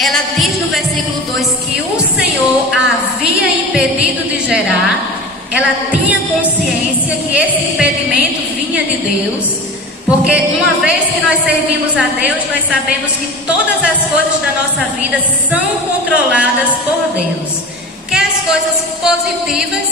ela diz no versículo 2 que o Senhor a havia impedido de gerar. Ela tinha consciência que esse impedimento vinha de Deus, porque uma vez que nós servimos a Deus, nós sabemos que todas as coisas da nossa vida são controladas por Deus. Quer as coisas positivas,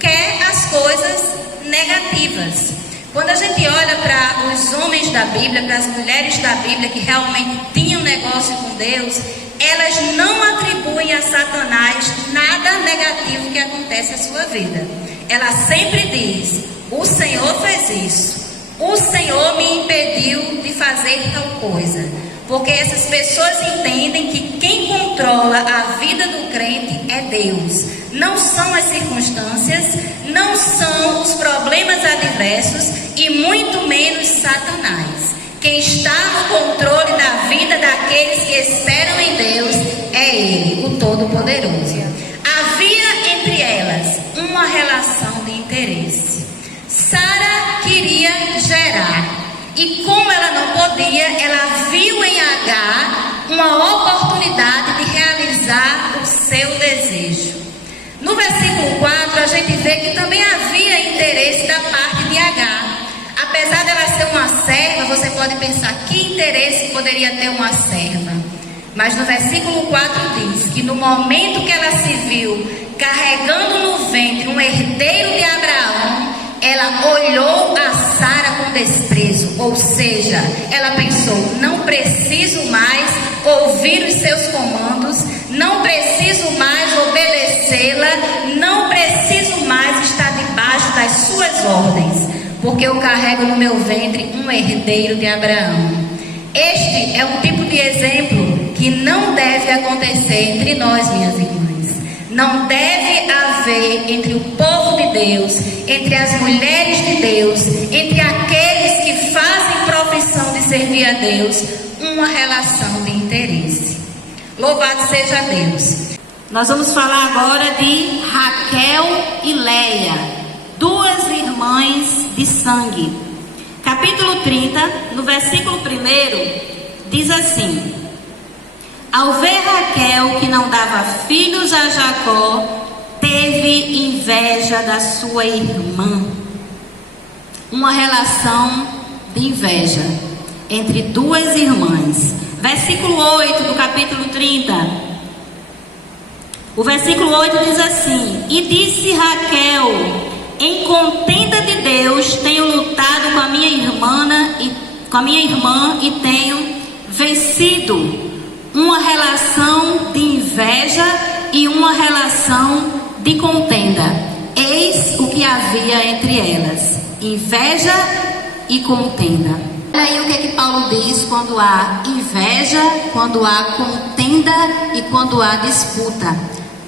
quer as coisas negativas. Quando a gente olha para os homens da Bíblia, para as mulheres da Bíblia que realmente tinham negócio com Deus, elas não atribuem a Satanás nada negativo que acontece à sua vida. Ela sempre diz: o Senhor fez isso, o Senhor me impediu de fazer tal coisa. Porque essas pessoas entendem que quem controla a vida do crente é Deus. Não são as circunstâncias, não são os problemas adversos e muito menos Satanás. Quem está no controle da vida daqueles que esperam em Deus é Ele, o Todo-Poderoso. Havia entre elas uma relação de interesse. Sara queria gerar. E como ela não podia, ela viu em Agar uma oportunidade de realizar o seu desejo. No versículo 4, a gente vê que também havia interesse da parte de Agar. Apesar dela ser uma serva, você pode pensar que interesse poderia ter uma serva. Mas no versículo 4 diz que no momento que ela se viu carregando no ventre um herdeiro de Abraão, ela olhou a Sara com desprezo, ou seja, ela pensou: não preciso mais ouvir os seus comandos, não preciso mais obedecê-la, não preciso mais estar debaixo das suas ordens, porque eu carrego no meu ventre um herdeiro de Abraão. Este é um tipo de exemplo que não deve acontecer entre nós, minhas irmãs. Não deve haver entre o povo de Deus, entre as mulheres de Deus, entre aqueles que fazem profissão de servir a Deus, uma relação de interesse. Louvado seja Deus. Nós vamos falar agora de Raquel e Leia, duas irmãs de sangue. Capítulo 30, no versículo 1, diz assim: ao ver Raquel que não dava filhos a Jacó, teve inveja da sua irmã. Uma relação de inveja entre duas irmãs. Versículo 8 do capítulo 30. O versículo 8 diz assim: e disse Raquel: em contenda de Deus tenho lutado com a minha irmã e tenho vencido. Uma relação de inveja e uma relação de contenda. Eis o que havia entre elas: inveja e contenda. Olha aí o que Paulo diz quando há inveja, quando há contenda e quando há disputa.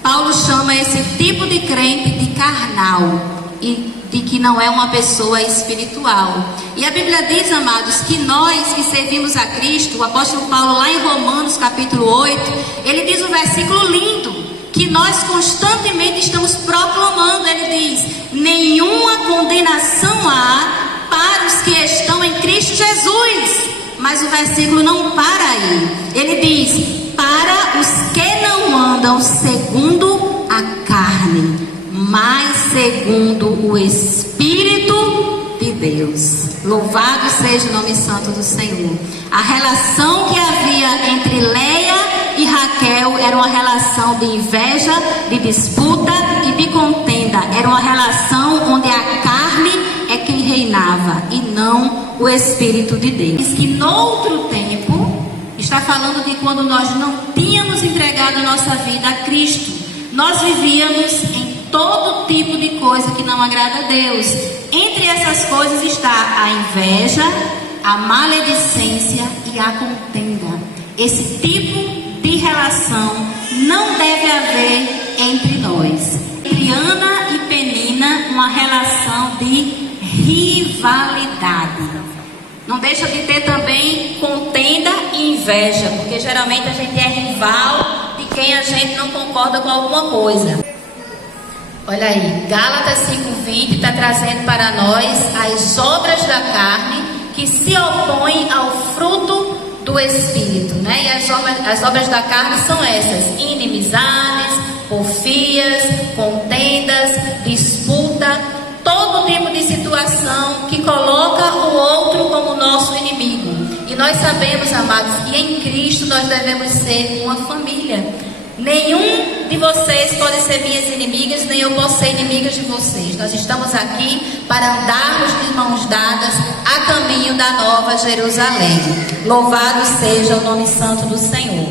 Paulo chama esse tipo de crente de carnal e de que não é uma pessoa espiritual. E a Bíblia diz, amados, que nós que servimos a Cristo, o apóstolo Paulo lá em Romanos capítulo 8, ele diz um versículo lindo, que nós constantemente estamos proclamando. Ele diz: nenhuma condenação há para os que estão em Cristo Jesus. Mas o versículo não para aí. Ele diz: para os que não andam segundo a carne, mas segundo o Espírito de Deus. Louvado seja o nome santo do Senhor. A relação que havia entre Leia e Raquel era uma relação de inveja, de disputa e de contenda. Era uma relação onde a carne é quem reinava e não o Espírito de Deus. Diz que noutro tempo, está falando de quando nós não tínhamos entregado a nossa vida a Cristo, nós vivíamos em todo tipo de coisa que não agrada a Deus. Entre essas coisas está a inveja, a maledicência e a contenda. Esse tipo de relação não deve haver entre nós. Entre Ana e Penina, uma relação de rivalidade. Não deixa de ter também contenda e inveja, porque geralmente a gente é rival de quem a gente não concorda com alguma coisa. Olha aí, Gálatas 5:20 está trazendo para nós as obras da carne que se opõem ao fruto do do Espírito, né? E as obras da carne são essas: inimizades, porfias, contendas, disputa, todo tipo de situação que coloca o outro como nosso inimigo. E nós sabemos, amados, que em Cristo nós devemos ser uma família. Nenhum de vocês pode ser minhas inimigas, nem eu posso ser inimiga de vocês. Nós estamos aqui para andarmos de mãos dadas a caminho da Nova Jerusalém. Louvado seja o nome santo do Senhor.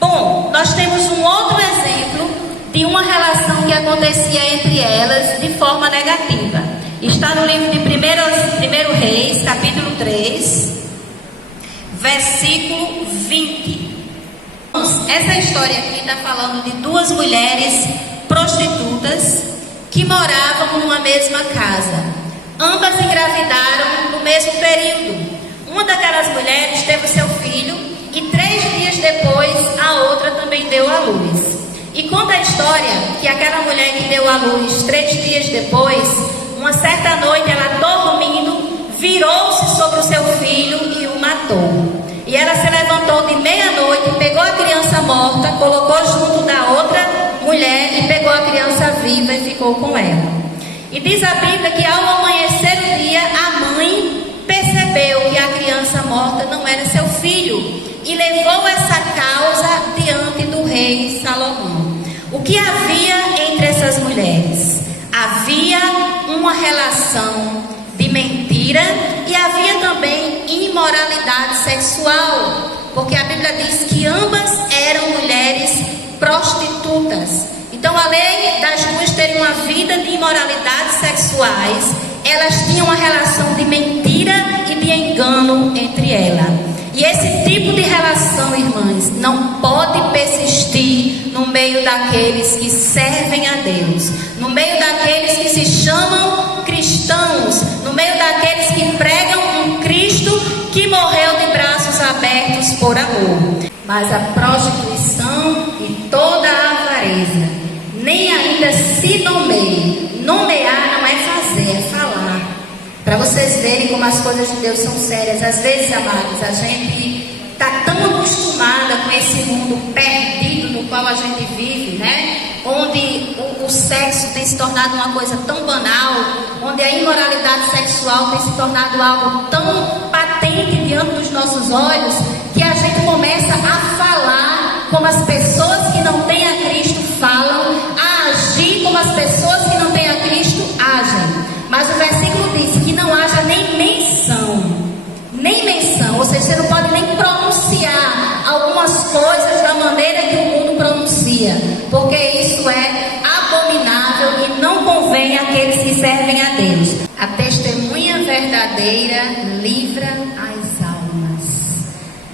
Bom, nós temos um outro exemplo de uma relação que acontecia entre elas de forma negativa. Está no livro de 1 Reis, capítulo 3, versículo 20. Essa história aqui está falando de duas mulheres prostitutas que moravam numa mesma casa. Ambas engravidaram no mesmo período. Uma daquelas mulheres teve o seu filho e 3 dias depois a outra também deu à luz. E conta a história que aquela mulher que deu à luz 3 dias depois, uma certa noite ela dormindo, virou-se sobre o seu filho e o matou. E ela se levantou de meia-noite, pegou a criança morta, colocou junto da outra mulher e pegou a criança viva e ficou com ela. E diz a Bíblia que ao amanhecer o dia, a mãe percebeu que a criança morta não era seu filho e levou essa causa diante do rei Salomão. O que havia entre essas mulheres? Havia uma relação de mentira e havia também imoralidade sexual, porque a Bíblia diz que ambas eram mulheres prostitutas. Então, além das duas terem uma vida de imoralidades sexuais, elas tinham uma relação de mentira e de engano entre elas. E esse tipo de relação, irmãs, não pode persistir no meio daqueles que servem a Deus, no meio daqueles que se chamam cristãos, no meio daqueles que pregam um Cristo que morreu de braços abertos por amor. Mas a prostituição e toda a avareza nem ainda se nomeia. Nomear não é fazer, é falar. Para vocês verem como as coisas de Deus são sérias. Às vezes, amados, a gente está tão acostumada com esse mundo perdido no qual a gente vive, né? Onde o sexo tem se tornado uma coisa tão banal, onde a imoralidade sexual tem se tornado algo tão patente diante dos nossos olhos, que a gente começa a falar como as pessoas que não têm a Cristo falam, a agir como as pessoas que não têm a Cristo agem. Mas o versículo diz que não haja nem menção, ou seja, você não pode nem pronunciar algumas coisas da maneira que o mundo pronuncia, porque isso é abominável e não convém àqueles que servem a Deus. A testemunha verdadeira livra as almas.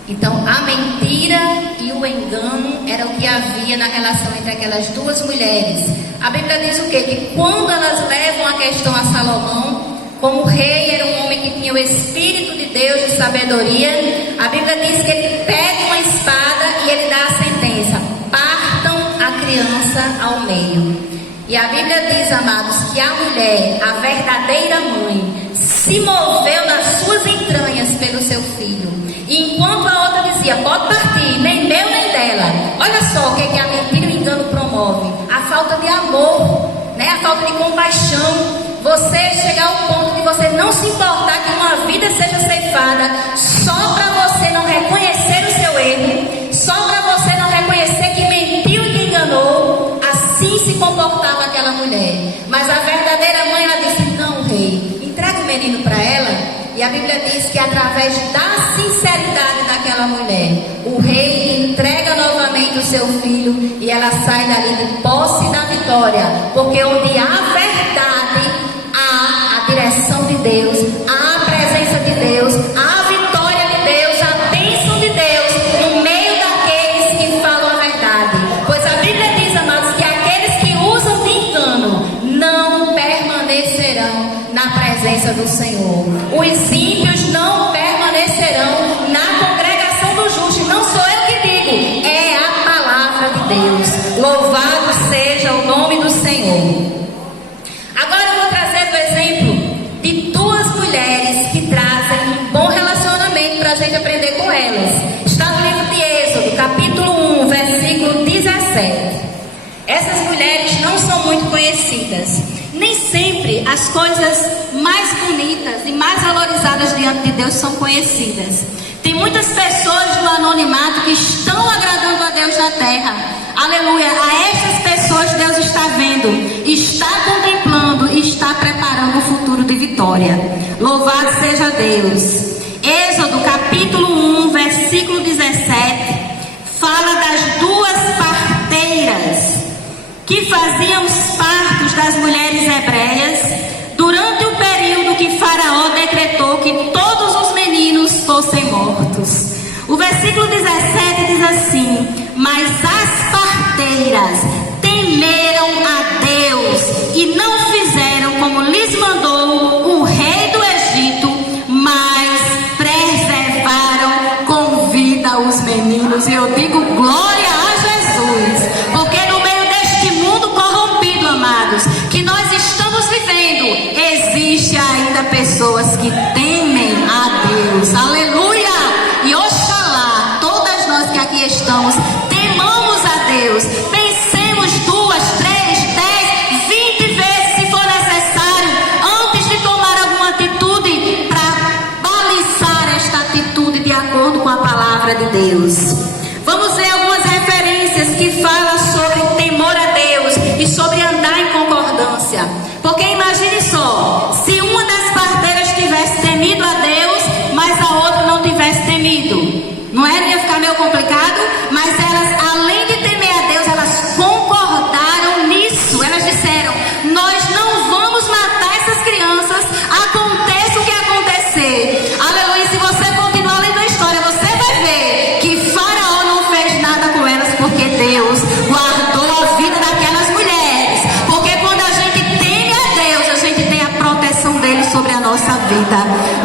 Então, a mentira e o engano era o que havia na relação entre aquelas duas mulheres. A Bíblia diz o quê? Que quando elas levam a questão a Salomão, como o rei era um homem que tinha o Espírito de Deus de sabedoria, a Bíblia diz que ele pega uma espada e ele dá a sentença: partam a criança ao meio. E a Bíblia diz, amados, que a mulher, a verdadeira mãe, se moveu nas suas entranhas pelo seu filho. E enquanto a outra dizia: pode partir, nem meu nem dela. Olha só o que a mentira e o engano promove: a falta de amor, né? A falta de compaixão. Você chegar ao ponto de você não se importar que uma vida seja ceifada só para você não reconhecer o seu erro, só para você não reconhecer que mentiu e que enganou. Assim se comportava aquela mulher. Mas a verdadeira mãe, ela disse: não, rei, entrega o menino para ela. E a Bíblia diz que através da sinceridade daquela mulher, o rei entrega novamente o seu filho e ela sai dali de posse da vitória. Porque onde há verdade, há a direção de Deus, há a presença de Deus, há a vitória de Deus, a bênção de Deus no meio daqueles que falam a verdade. Pois a Bíblia diz, amados, que aqueles que usam de engano não permanecerão na presença do Senhor. Os ímpios não permanecerão na congregação dos justos. Não sou eu que digo, é a palavra de Deus. Louvado seja o nome do Senhor. com elas. Está no livro de Êxodo, capítulo 1, versículo 17. Essas mulheres não são muito conhecidas. Nem sempre as coisas mais bonitas e mais valorizadas diante de Deus são conhecidas. Tem muitas pessoas no anonimato que estão agradando a Deus na terra. Aleluia! A estas pessoas Deus está vendo, está contemplando e está preparando um futuro de vitória. Louvado seja Deus! Êxodo capítulo 1, versículo 17, fala das duas parteiras que faziam os partos das mulheres hebreias durante o período que Faraó decretou que todos os meninos fossem mortos. O versículo 17 diz assim: mas as parteiras temeram a Deus e não fizeram como lhes mandou o rei do Egito, mas preservaram com vida os meninos. E eu digo glória a Jesus, porque no meio deste mundo corrompido, amados, que nós estamos vivendo, existe ainda pessoas que temem a Deus. Aleluia! E oxalá todas nós que aqui estamos temamos a Deus. Pensemos 2, 3, 10, 20 vezes se for necessário antes de tomar alguma atitude, para balizar esta atitude de acordo com a palavra de Deus. Vamos ver algumas referências que falam sobre temor a Deus e sobre andar em concordância. Porque imagine só, se uma das parteiras tivesse temido a Deus, mas a outra não tivesse temido, não é? Não ia ficar meio complicado? Mas elas, além de temer a Deus, elas concordaram nisso. Elas disseram: nós não vamos matar essas crianças, aconteça o que acontecer. Aleluia! Se você continuar lendo a história, você vai ver que Faraó não fez nada com elas, porque Deus guardou a vida daquelas mulheres. Porque quando a gente teme a Deus, a gente tem a proteção dele sobre a nossa vida.